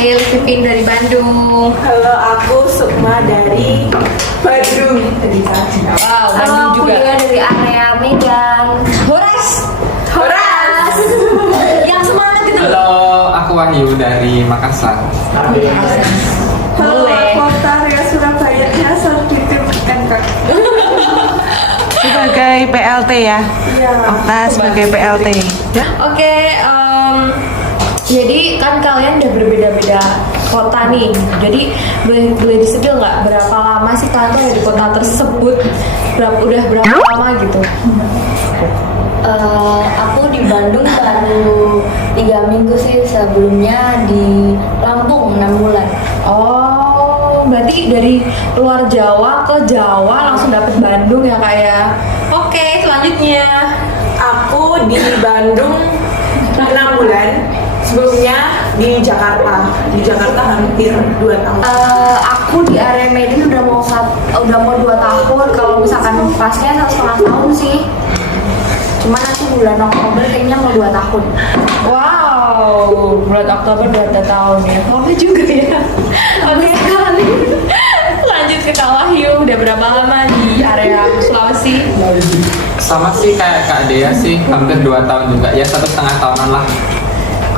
Livin dari Bandung. Halo, aku Sukma dari Bandung. Wow, Halo, Bandung aku juga. juga dari area Medan. Horas. Horas. Yang semangat itu. Halo, aku Wahyu dari Makassar. Halo, Boleh. aku Octavia Surabaya. Asal di tim NK. Sebagai PLT ya. Iya. Okta sebagai PLT. Oke, jadi kan kalian udah berbeda-beda kota nih. Jadi boleh disebil nggak berapa lama sih kalian tuh ada di kota tersebut? Udah berapa lama gitu? Aku di Bandung baru 3 minggu sih, sebelumnya di Lampung 6 bulan. Oh, berarti dari luar Jawa ke Jawa langsung dapet Bandung ya kak ya? Oke, selanjutnya. Aku di Bandung 6 bulan. Sebelumnya di Jakarta. Di Jakarta hampir 2 tahun. Aku di area Medan udah mau 2 tahun. Kalau misalkan pasnya 1,5 tahun sih. Cuman nanti bulan Oktober kayaknya mau 2 tahun. Wow, bulan Oktober 2 tahun ya. Lama juga ya. Oke sekali. Lanjut ke Kak Wahyu, udah berapa lama di area Sulawesi? Sama sih kayak Kak Dea sih, hampir 2 tahun juga, ya 1,5 tahunan lah.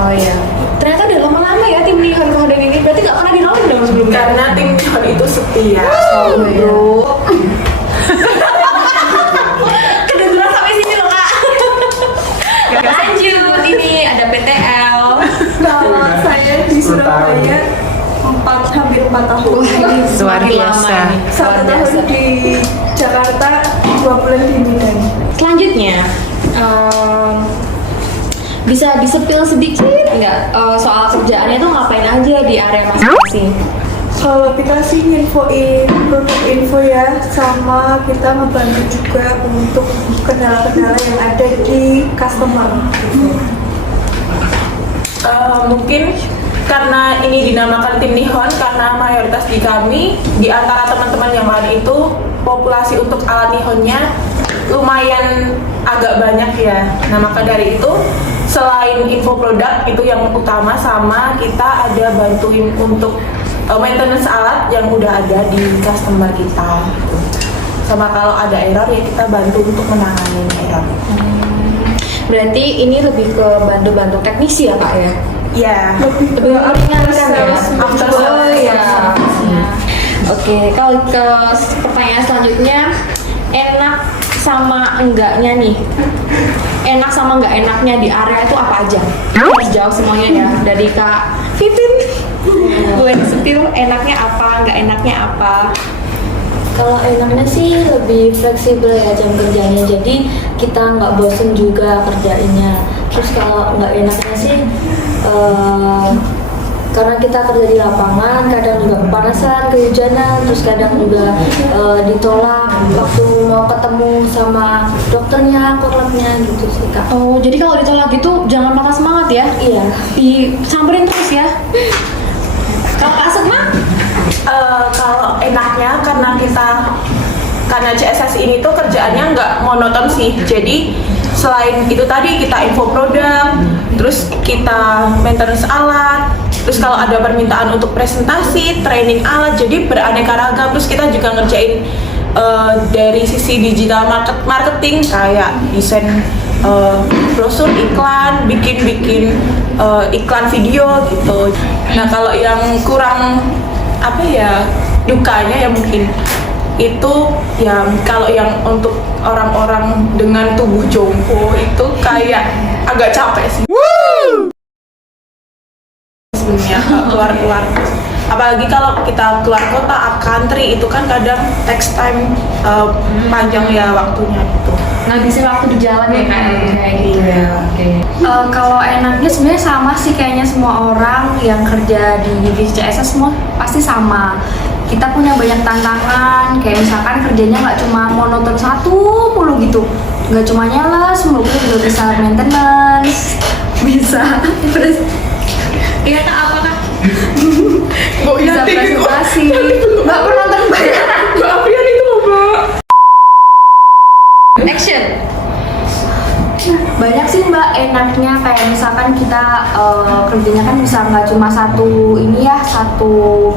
Oh iya. Ternyata udah lama-lama ya tim Nihon Rohdan ini. Berarti gak pernah dinolak dong sebelumnya? Karena tim Nihon itu setia. Oh iya. Kedengeran sampai sini loh kak. Lanjut, ini ada PTL. Kalau saya di Surabaya hampir 4 tahun. Luar biasa. 1 tahun di Jakarta, 2 bulan di Medan. Selanjutnya, bisa disepil sedikit nggak soal kerjaannya tuh ngapain aja di area masing-masing? Kalau kita sih infoin produk info ya, sama kita ngebantu juga untuk kendala-kendala yang ada di customer. Mungkin karena ini dinamakan tim Nihon karena mayoritas di kami di antara teman-teman yang lain itu populasi untuk alat Nihonnya lumayan agak banyak ya. Nah maka dari itu selain info produk itu yang utama, sama kita ada bantuin untuk maintenance alat yang udah ada di customer kita gitu. Sama kalau ada error ya kita bantu untuk menangani error. Berarti ini lebih ke bantu-bantu teknisi ya kak ya? Ya, Lebih meringankan ya? after Oh sales. iya. Oke, kalau ke pertanyaan selanjutnya, enak sama enggaknya nih, enak sama enggak enaknya di area itu apa aja? Harus jawab semuanya ya, dari Kak Vivin. Boleh disepil enaknya apa, enggak enaknya apa? Kalau enaknya sih lebih fleksibel ya jam kerjanya, jadi kita nggak bosen juga kerjainnya. Terus kalau nggak enaknya sih karena kita kerja di lapangan, kadang juga kepanasan, kehujanan, terus kadang juga ditolak waktu mau ketemu sama dokternya, korlapnya gitu sih kak. Oh, jadi kalau ditolak gitu jangan patah semangat ya? Iya. Disamperin terus ya? Kalau Kak Sukma? Kalau enaknya karena CSS ini tuh kerjaannya nggak monoton sih. Jadi selain itu tadi kita info produk, terus kita maintenance alat, terus kalau ada permintaan untuk presentasi, training alat, jadi beraneka ragam. Terus kita juga ngerjain dari sisi digital marketing kayak desain brosur iklan, bikin iklan video gitu. Nah kalau yang kurang apa ya dukanya ya mungkin itu ya kalau yang untuk orang-orang dengan tubuh jompo itu kayak agak capek sih. Sebenarnya keluar-keluar, apalagi kalau kita keluar kota, up country itu kan kadang takes time panjang ya waktunya gitu. Ngabisin waktu di jalan ya kak? Kayak gitu ya. Oke. Kalau enaknya sebenarnya sama sih kayaknya semua orang yang kerja di divisi CSS semua pasti sama. Kita punya banyak tantangan, kayak misalkan kerjanya nggak cuma monoton satu mulu gitu, nggak cuma nyala, semoga juga bisa maintenance, bisa iya kak apa kak? Bisa presentasi, nggak penonton bayaran. Mbak Aprian itu loh Mbak. Action. Banyak sih mbak enaknya, kayak misalkan misalkan kita kerjanya kan bisa nggak cuma satu ini ya, satu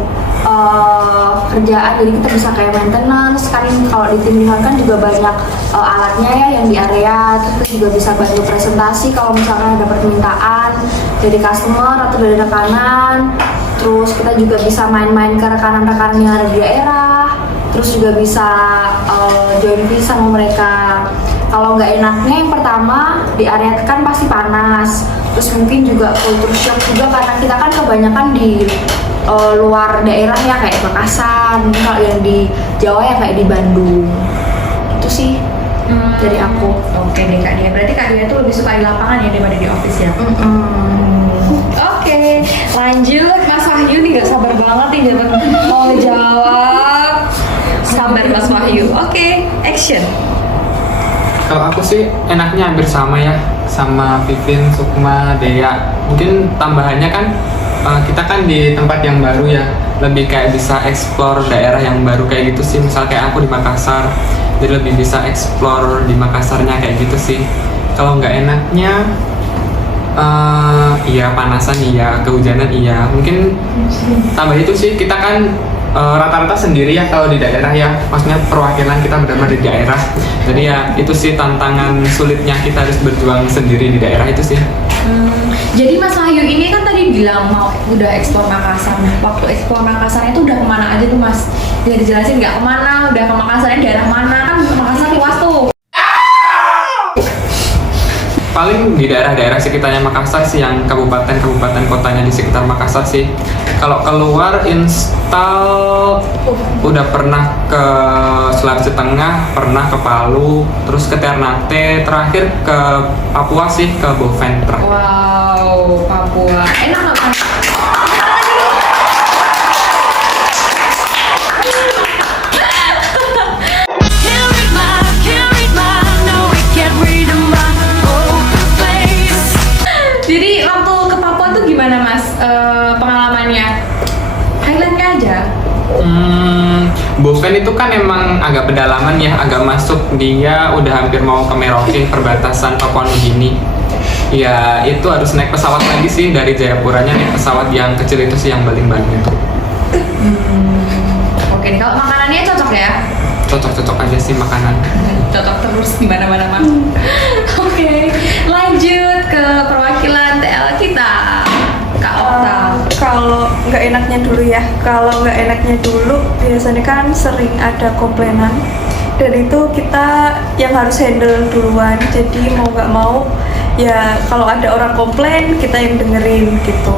kerjaan, jadi kita bisa kayak maintenance kan. Kalau di tim Lihat kan juga banyak alatnya ya yang di area, terus juga bisa bantu presentasi kalau misalkan ada permintaan dari customer atau dari rekanan. Terus kita juga bisa main-main ke rekanan-rekanan yang ada di daerah, terus juga bisa join visi sama mereka. Kalau nggak enaknya yang pertama di area kan pasti panas, terus mungkin juga culture shock juga karena kita kan kebanyakan di luar daerah ya, kayak Makassar, mungkin kalau yang di Jawa ya kayak di Bandung. Itu sih dari aku. Oke deh Kak Dia, berarti Kak Dia tuh lebih suka di lapangan ya daripada di office ya? Oke, lanjut Mas Wahyu nih, gak sabar banget nih dapat mau jawab. Sabar Mas Wahyu. Oke, action. Kalau aku sih enaknya hampir sama ya, sama Vivin, Sukma, Dea. Mungkin tambahannya kan kita kan di tempat yang baru ya, lebih kayak bisa explore daerah yang baru kayak gitu sih. Misal kayak aku di Makassar, jadi lebih bisa explore di Makassarnya kayak gitu sih. Kalau nggak enaknya, iya panasan, iya kehujanan, iya. Mungkin tambah itu sih, kita kan rata-rata sendiri ya kalau di daerah ya, maksudnya perwakilan kita benar-benar di daerah. Jadi ya itu sih tantangan sulitnya, kita harus berjuang sendiri di daerah itu sih. Jadi Mas Wahyu ini kan tadi bilang mau udah eksplor Makassar. Nah, waktu eksplor Makassar itu udah kemana aja tuh Mas? Bisa dijelasin nggak kemana? Udah ke Makassarnya daerah mana? Kan Makassar luas tuh. Paling di daerah-daerah sekitarnya Makassar sih, yang kabupaten-kabupaten kotanya di sekitar Makassar sih. Kalau keluar install udah pernah ke Sulawesi Tengah, pernah ke Palu, terus ke Ternate, terakhir ke Papua sih, ke Boventra. Wow, Papua. Enak nggak Mas? Jadi waktu ke Papua tuh gimana Mas pengalamannya? Highlightnya aja. Boven itu kan emang agak pedalaman ya, agak masuk, dia udah hampir mau ke Merauke, perbatasan Papua Nugini. Ya itu harus naik pesawat lagi sih, dari Jayapuranya naik pesawat yang kecil itu sih, yang baling-baling itu. Oke, nih, kalau makanannya cocok ya? Cocok-cocok aja sih makanan. Cocok terus di mana-mana Mas. Oke, lanjut ke perwakilan TL kita, Kak Okta. Kalau nggak enaknya dulu ya, kalau nggak enaknya dulu biasanya kan sering ada komplainan, dan itu kita yang harus handle duluan. Jadi mau nggak mau ya kalau ada orang komplain kita yang dengerin gitu.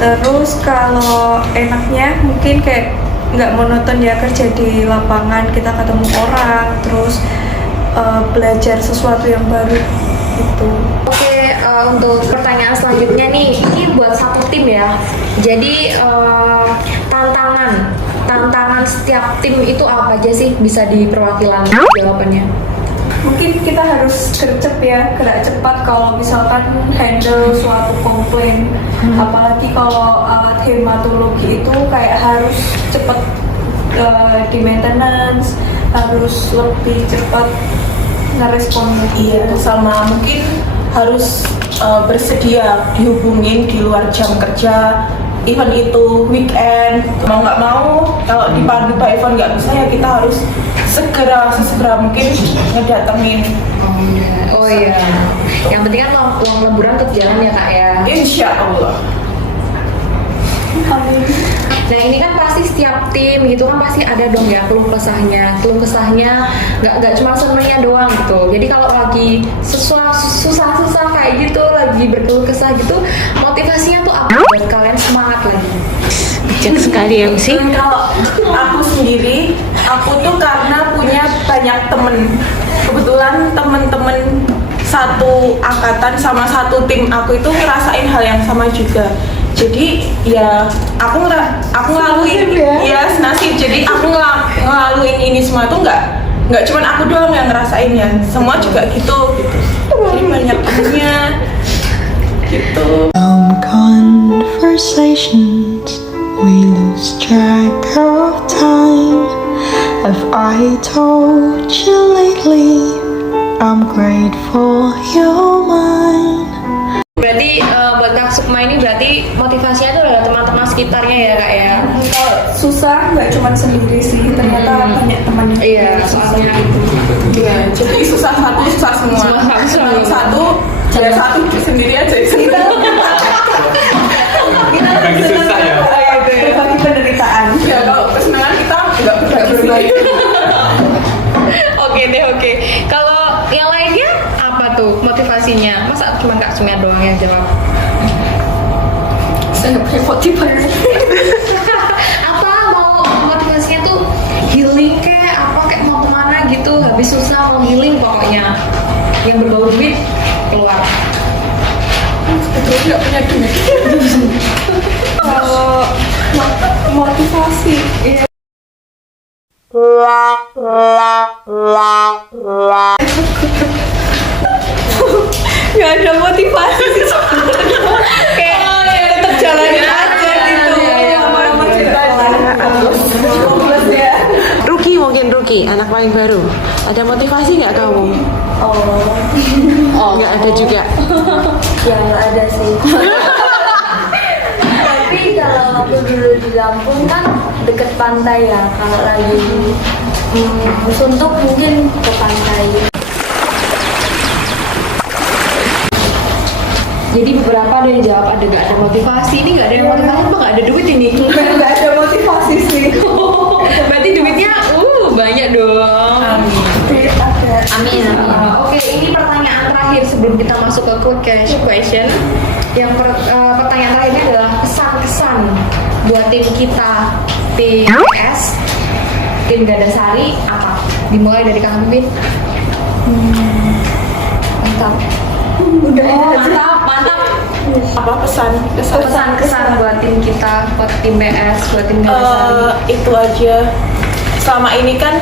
Terus kalau enaknya mungkin kayak nggak monoton ya, kerja di lapangan, kita ketemu orang, terus belajar sesuatu yang baru gitu. Oke, untuk pertanyaan selanjutnya nih, ini buat satu tim ya. Jadi tantangan setiap tim itu apa aja sih? Bisa di perwakilan jawabannya. Mungkin kita harus gercep ya, gerak cepat kalau misalkan handle suatu komplain. Apalagi kalau alat hematologi itu kayak harus cepat di maintenance, harus lebih cepat ngeresponnya. Iya, sama mungkin harus bersedia dihubungin di luar jam kerja, event itu weekend. Mau nggak mau, kalau dipandu Pak Ivan nggak bisa ya kita harus sesegera mungkin ngedatengin. Oh iya. Yang penting kan uang lemburan tetap jalan ya Kak ya. Insya Allah. Nah ini kan pasti setiap tim gitu kan pasti ada dong ya keluh kesahnya nggak cuma senangnya doang gitu. Jadi kalau lagi susah kayak gitu, lagi berkeluh kesah gitu, motivasinya tuh apa buat kalian semangat lagi? Bijak sekali ya sih. Kalau aku sendiri, aku tuh karena punya banyak temen. Kebetulan temen-temen satu angkatan sama satu tim aku itu ngerasain hal yang sama juga. Jadi ya aku ngelaluin ya nasib. Jadi aku ngelaluin ini semua tuh nggak cuma aku doang yang ngerasainnya, semua juga gitu. Jadi banyak temennya gitu. Conversations we lose track of time. Have I told you lately I'm grateful you're mine? Berarti buat Kak Sukma ini berarti motivasinya itu adalah teman-teman sekitarnya ya Kak ya. Kalau susah nggak cuma sendiri sih, ternyata banyak teman yang Iya, susah. soalnya Iya, jadi susah satu susah semua. Susah. Satu, ya satu sendiri aja. Kita Bagi susah ya. berbagi penderitaan. Ya kalau kesenangan kita nggak berbagi. Oke. Kalau yang lainnya apa tuh motivasinya? Masa cuma Kak Sumia doang yang jawab? Saya punya motivasi. Apa mau motivasinya tuh healing kayak mau kemana gitu, habis susah mau healing pokoknya yang berbau duit keluar. Terus nggak punya duit. Kalau motivasi, iya. Nggak ada motivasi sih sebenarnya. Kayak tetap jalanin aja gitu. Apa-apa ceritanya. Hopeless ya. Ruki mungkin Ruki, anak paling baru. Ada motivasi nggak kamu? Oh, Nggak ada juga. ya nggak ada sih. Tapi kalau waktu dulu di Lampung kan deket pantai ya. Kalau lagi suntuk mungkin ke pantai. Jadi beberapa ada yang jawab ada nggak ada motivasi, ini nggak ada yang motivasi apa nggak ada duit ini? Nggak ada motivasi sih. Berarti duitnya banyak dong. Duit ada. Amin. Oke, ini pertanyaan terakhir sebelum kita masuk ke quick question. Yang pertanyaan terakhirnya adalah kesan-kesan buat tim kita, tim PS, tim Gadasari apa? Dimulai dari Kang Bibit. Mantap. Mantap. Apa pesan? Kesan-kesan buat tim kita, buat tim PS, buat tim Gadasari. Itu aja. Selama ini kan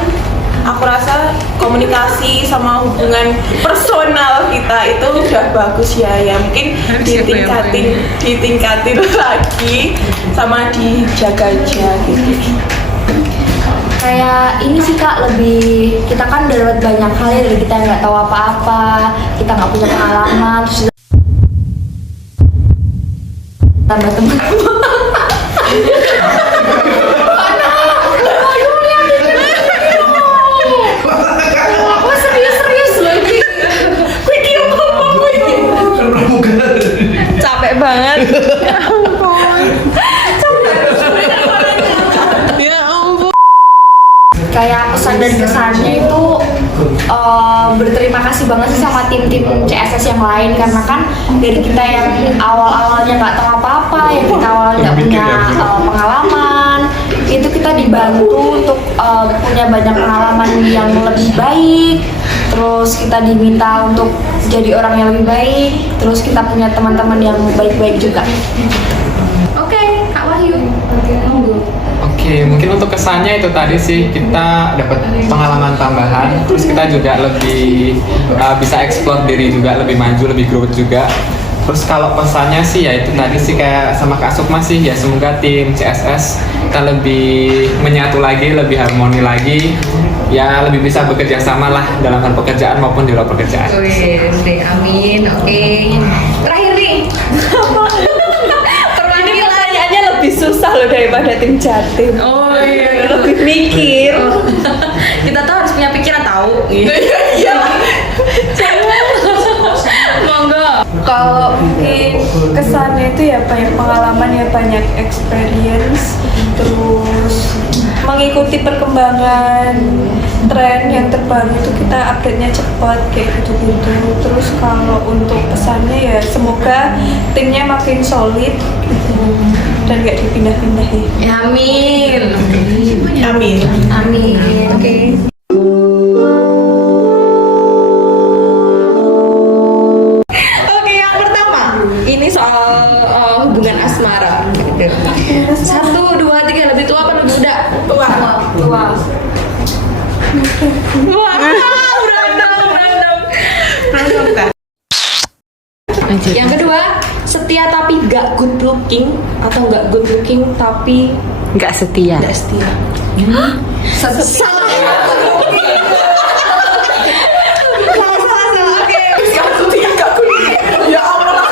aku rasa komunikasi sama hubungan personal kita itu udah bagus ya. Ya mungkin ditingkatin lagi sama dijaga-jaga gitu. Kayak ini sih Kak, lebih kita kan udah dapat banyak hal ya dari kita yang nggak tahu apa-apa, kita nggak punya pengalaman, terus tambah teman. Capek banget. Kayak pesan dan kesannya itu berterima kasih banget sih sama tim-tim CSS yang lain, karena kan dari kita yang awal-awalnya nggak tahu apa-apa, yang kita awalnya nggak punya pengalaman, itu kita dibantu untuk punya banyak pengalaman yang lebih baik, terus kita diminta untuk jadi orang yang lebih baik, terus kita punya teman-teman yang baik-baik juga. Oke, Kak Wahyu. Monggo. Oke, mungkin untuk kesannya itu tadi sih kita dapat pengalaman tambahan, terus kita juga lebih bisa explore diri juga, lebih maju, lebih growth juga. Terus kalau pesannya sih ya itu tadi sih kayak sama Kak Sukma sih ya, semoga tim CSS kita lebih menyatu lagi, lebih harmoni lagi, ya lebih bisa bekerja sama lah dalam hal pekerjaan maupun di luar pekerjaan. Wih, amin. Oke. Terakhir nih. Ini pertanyaannya lebih susah loh daripada tim Jatim. Oh iya. Lebih mikir. Kita tuh harus punya pikiran tahu. Iya. Monggo. Kalau mungkin kesannya itu ya banyak pengalaman, ya banyak experience, terus mengikuti perkembangan tren yang terbaru itu kita update-nya cepat kayak gitu-gitu. Terus kalau untuk pesannya ya semoga timnya makin solid gitu, dan gak dipindah-pindah ya. Amin. Amin. Amin. Oke. Oke, yang pertama ini soal hubungan asmara. 1, 2, 3, lebih tua apa lebih muda? Tua. Wah, berantem. Yang kedua, setia tapi gak good looking atau gak good looking tapi Nggak setia. gak setia. Salah. Oke. Ya Allah,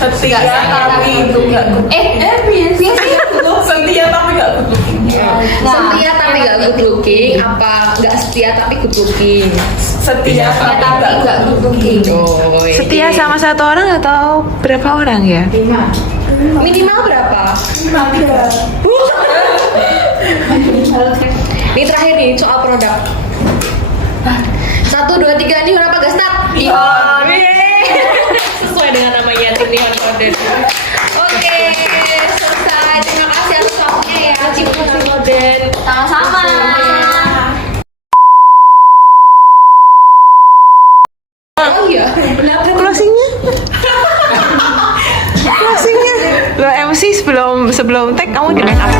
Setia Nggak tapi nggak setia tapi nggak good looking. Setia tapi nggak good looking, apa nggak setia tapi good looking? Setia tapi nggak good looking. Oh, Setia sama satu orang atau berapa orang ya? minimal berapa? Ini terakhir nih soal produk. 1, 2, 3 nih apa gas start? Iya. Sesuai dengan namanya Tinion Modern. Oke, selesai. Terima kasih atas waktunya ya, Cipta Modern. Sama-sama. Oh iya. Closingnya? Closingnya? Lo MC sebelum tag kamu di make up.